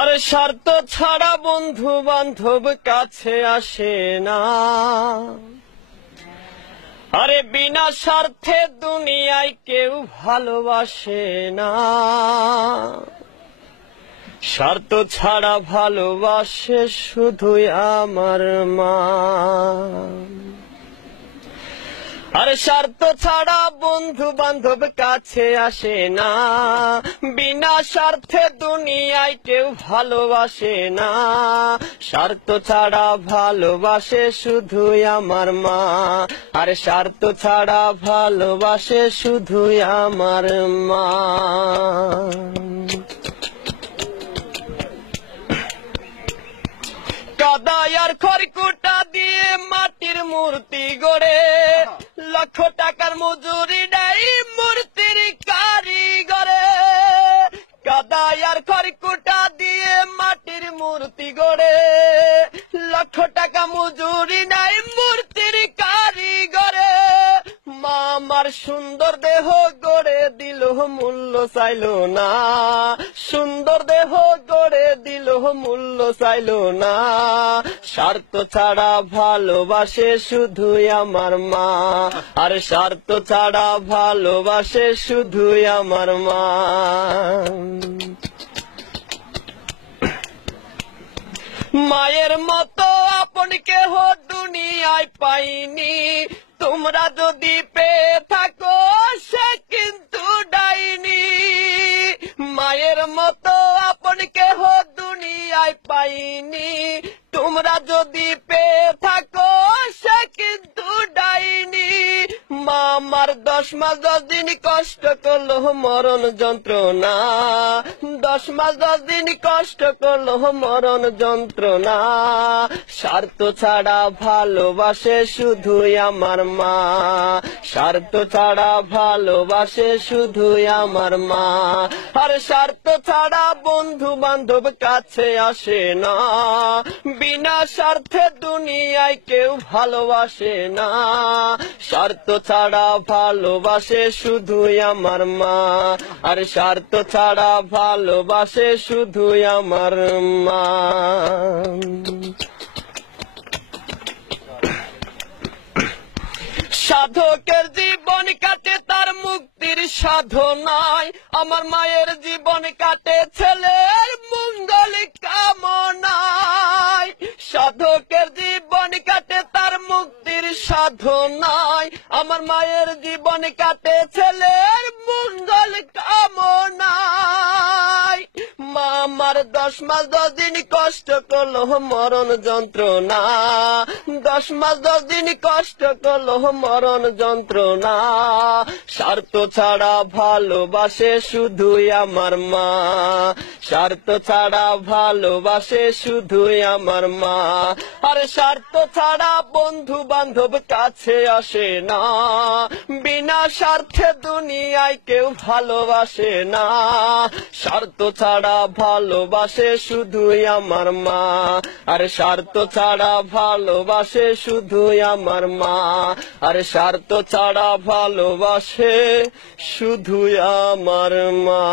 আরে স্বার্থ ছাড়া বন্ধু বান্ধব কাছে আসে না। আরে বিনা স্বার্থে দুনিয়ায় কেউ ভালোবাসে না। স্বার্থ ছাড়া ভালোবাসে শুধুই আমার মা। আরে স্বার্থ ছাড়া বন্ধু বান্ধব কাছে আসে না। বিনা স্বার্থে দুনিয়ায় কেউ ভালোবাসে না। স্বার্থ ছাড়া ভালোবাসে শুধুই আমার মা। আরে স্বার্থ ছাড়া ভালোবাসে শুধুই আমার মা। কাদায় আর খড়কুটা দিয়ে মাটির মূর্তি গড়ে, লক্ষ টাকার মজুরি নেই মূর্তির কারিগরে। কাদায় আর খড়কুটা দিয়ে মাটির মূর্তি গড়ে, লক্ষ টাকা মজুরি নেই মূর্তির কারিগরে। মা আমার সুন্দর দেহ গড়ে দিল মূল্য চাইল না। সুন্দর দেহ গড়ে দিল মূল্য চাইল না। স্বার্থ ছাড়া ভালোবাসে শুধুই আমার মা। আর স্বার্থ ছাড়া ভালোবাসে শুধুই আমার মা। মায়ের মতো আপন কেহ দুনিয়ায় পাইনি। তোমরা যদি পেয়ে থাকো সে কিন্তু ডাইনি। মায়ের মতো আপন কেহ দুনিয়ায় পাইনি। তোমরা যদি পেয়ে থাকো সে কিন্তু ডাইনি। মা আমার 10 মাস 10 দিন কষ্ট করলো মরণ যন্ত্রণা। 10 মাস 10 দিন কষ্ট করলো মরণ যন্ত্রণা। স্বার্থ ছাড়া ভালোবাসে শুধুই আমার মা। স্বার্থ ছাড়া ভালোবাসে শুধুই আমার মা। আর স্বার্থ ছাড়া বন্ধু বান্ধব কাছে আসে না। বিনা স্বার্থে দুনিয়ায় কেউ ভালোবাসে না। স্বার্থ ছাড়া ভালোবাসে শুধুই আমার মা। আর স্বার্থ ছাড়া ভালোবাসে শুধুই আমার মা। সাধকের জীবন কাটে তার মুক্তির সাধনায়। আমার মায়ের জীবন কাটে ছেলের মঙ্গল কামনায়। সাধকের জীবন কাটে তার মুক্তির সাধনায়। আমার মায়ের জীবন কাটে ছেলের মঙ্গল কামনায়। মা আমার 10 মাস 10 দিন কষ্ট করলো মরণ যন্ত্রণা। 10 মাস 10 দিন কষ্ট করলো মরণ যন্ত্রণা। স্বার্থ ছাড়া ভালোবাসে শুধুই আমার মা। স্বার্থ ছাড়া ভালোবাসে শুধুই আমার মা। আর স্বার্থ ছাড়া বন্ধু বান্ধব কাছে আসে না। বিনা স্বার্থে দুনিয়ায় কেউ ভালোবাসে না। স্বার্থ ছাড়া ভালোবাসে শুধুই আমার মা। আর স্বার্থ ছাড়া ভালোবাসে শুধুই আমার মা। আর স্বার্থ ছাড়া ভালোবাসে শুধুই আমার মা।